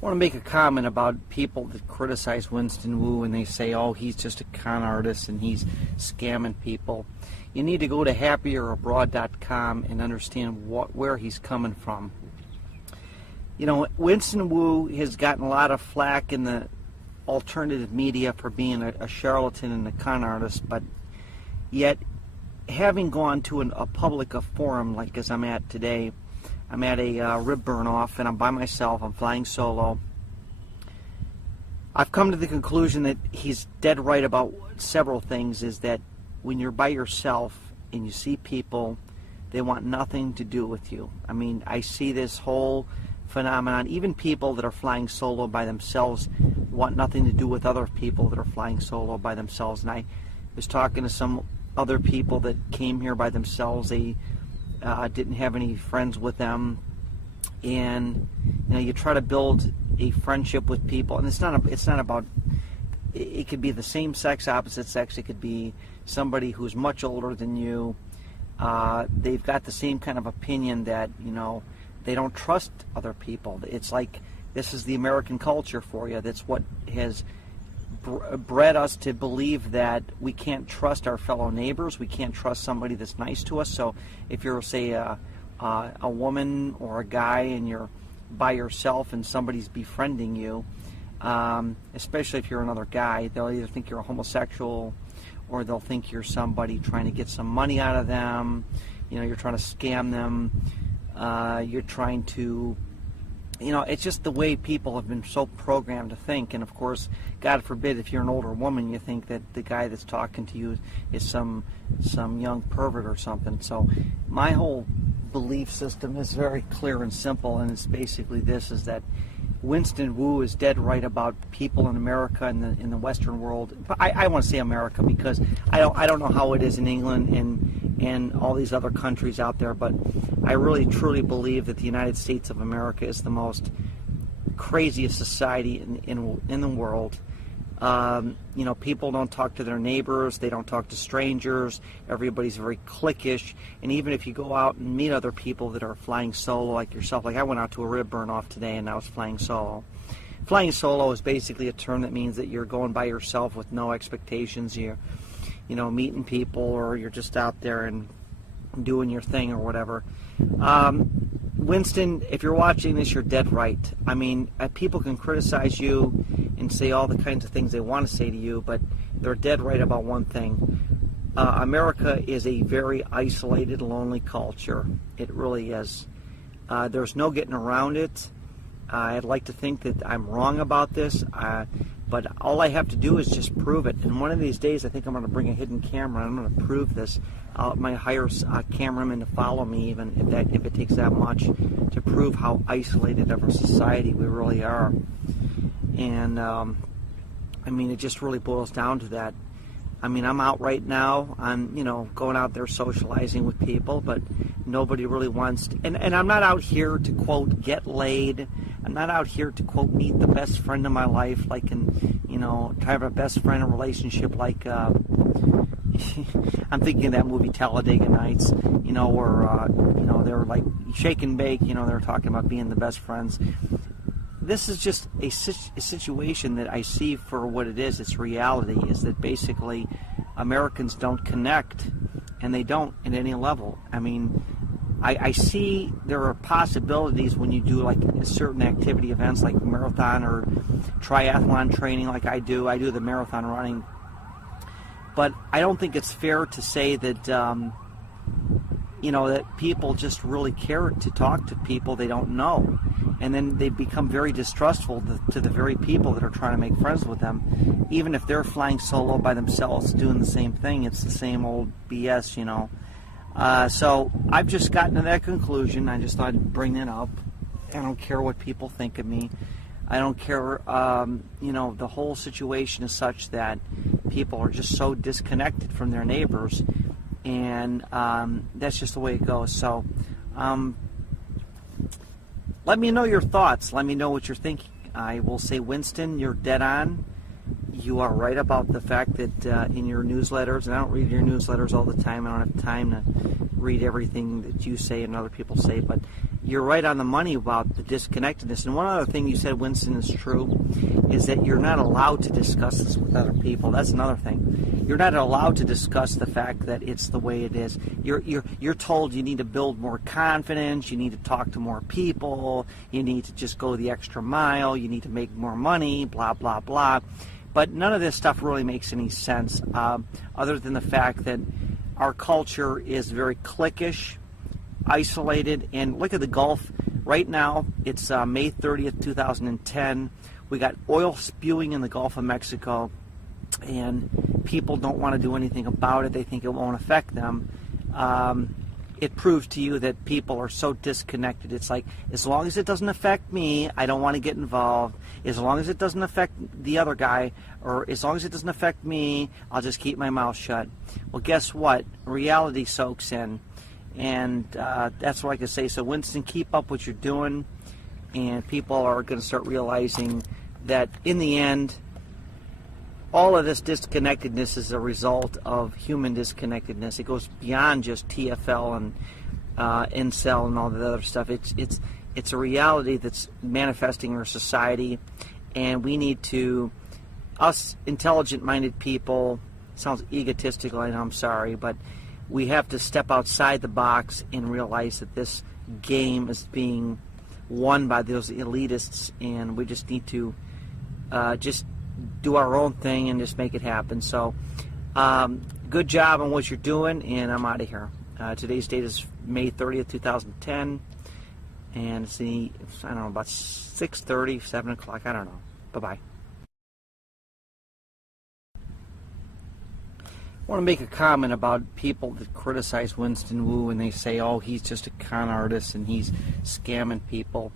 I want to make a comment about people that criticize Winston Wu and they say, oh, he's just a con artist and he's scamming people. You need to go to happierabroad.com and understand where he's coming from. You know, Winston Wu has gotten a lot of flack in the alternative media for being a charlatan and a con artist, but yet having gone to a public forum like as I'm at today, I'm at a rib burn-off, and I'm by myself. I'm flying solo. I've come to the conclusion that he's dead right about several things, is that when you're by yourself and you see people, they want nothing to do with you. I mean, I see this whole phenomenon. Even people that are flying solo by themselves want nothing to do with other people that are flying solo by themselves. And I was talking to some other people that came here by themselves. They didn't have any friends with them, and you know, you try to build a friendship with people, and it's not about. It could be the same sex, opposite sex. It could be somebody who's much older than you. They've got the same kind of opinion that, you know, they don't trust other people. It's like, this is the American culture for you. That's what has bred us to believe that we can't trust our fellow neighbors. We can't trust somebody that's nice to us. So if you're, say, a woman or a guy and you're by yourself and somebody's befriending you, especially if you're another guy, they'll either think you're a homosexual or they'll think you're somebody trying to get some money out of them. You know, you're trying to scam them. You're trying to, you know, it's just the way people have been so programmed to think. And of course, God forbid, if you're an older woman, you think that the guy that's talking to you is some young pervert or something. So my whole belief system is very clear and simple, and it's basically this, is that Winston Wu is dead right about people in America and in the Western world. I want to say America because I don't know how it is in England and all these other countries out there, but I really truly believe that the United States of America is the most craziest society in the world. You know, people don't talk to their neighbors, they don't talk to strangers, everybody's very cliquish, and even if you go out and meet other people that are flying solo like yourself, like I went out to a rib burn-off today and I was flying solo. Flying solo is basically a term that means that you're going by yourself with no expectations. You're, you know, meeting people, or you're just out there and doing your thing or whatever. Winston, if you're watching this, you're dead right. I mean, people can criticize you and say all the kinds of things they want to say to you, but they're dead right about one thing. America is a very isolated, lonely culture. It really is. There's no getting around it. I'd like to think that I'm wrong about this, but all I have to do is just prove it. And one of these days, I think I'm going to bring a hidden camera, and I'm going to prove this. I might hire a cameraman to follow me, even if it takes that much, to prove how isolated of a society we really are. And I mean, it just really boils down to that. I mean, I'm out right now. I'm, you know, going out there socializing with people, but nobody really wants to, and I'm not out here to, quote, get laid. I'm not out here to, quote, meet the best friend of my life, like, in, you know, to have a best friend relationship like, I'm thinking of that movie Talladega Nights, you know, where, you know, they were like shake and bake, you know, they were talking about being the best friends. This is just a situation that I see for what it is. It's reality, is that basically Americans don't connect, and they don't at any level. I mean, I see there are possibilities when you do like certain activity events like marathon or triathlon training like I do. I do the marathon running. But I don't think it's fair to say that, you know, that people just really care to talk to people they don't know. And then they become very distrustful to the very people that are trying to make friends with them. Even if they're flying solo by themselves doing the same thing, it's the same old BS, you know. So I've just gotten to that conclusion. I just thought I'd bring it up. I don't care what people think of me. I don't care, you know, the whole situation is such that people are just so disconnected from their neighbors, and that's just the way it goes. So let me know your thoughts. Let me know what you're thinking. I will say, Winston, you're dead on. You are right about the fact that in your newsletters, and I don't read your newsletters all the time. I don't have time to read everything that you say and other people say, but you're right on the money about the disconnectedness. And one other thing you said, Winston, is true, is that you're not allowed to discuss this with other people. That's another thing. You're not allowed to discuss the fact that it's the way it is. You're told you need to build more confidence, you need to talk to more people, you need to just go the extra mile, you need to make more money, blah, blah, blah. But none of this stuff really makes any sense, other than the fact that our culture is very cliquish, isolated. And look at the Gulf right now. It's May 30th, 2010. We got oil spewing in the Gulf of Mexico, and people don't want to do anything about it. They think it won't affect them. It proves to you that people are so disconnected. It's like, as long as it doesn't affect me, I don't want to get involved. As long as it doesn't affect the other guy, or as long as it doesn't affect me, I'll just keep my mouth shut. Well, guess what? Reality soaks in, and that's what I can say. So, Winston, keep up what you're doing, and people are going to start realizing that in the end, all of this disconnectedness is a result of human disconnectedness. It goes beyond just TFL and incel and all the other stuff. It's a reality that's manifesting in our society, and we need to, us intelligent-minded people, sounds egotistical, I know, I'm sorry, but we have to step outside the box and realize that this game is being won by those elitists, and we just need to just do our own thing and just make it happen. So good job on what you're doing, and I'm out of here. Today's date is May 30th, 2010, and it's I don't know, about 6:30, 7 o'clock, I don't know. Bye-bye. I want to make a comment about people that criticize Winston Wu and they say, oh, he's just a con artist and he's scamming people.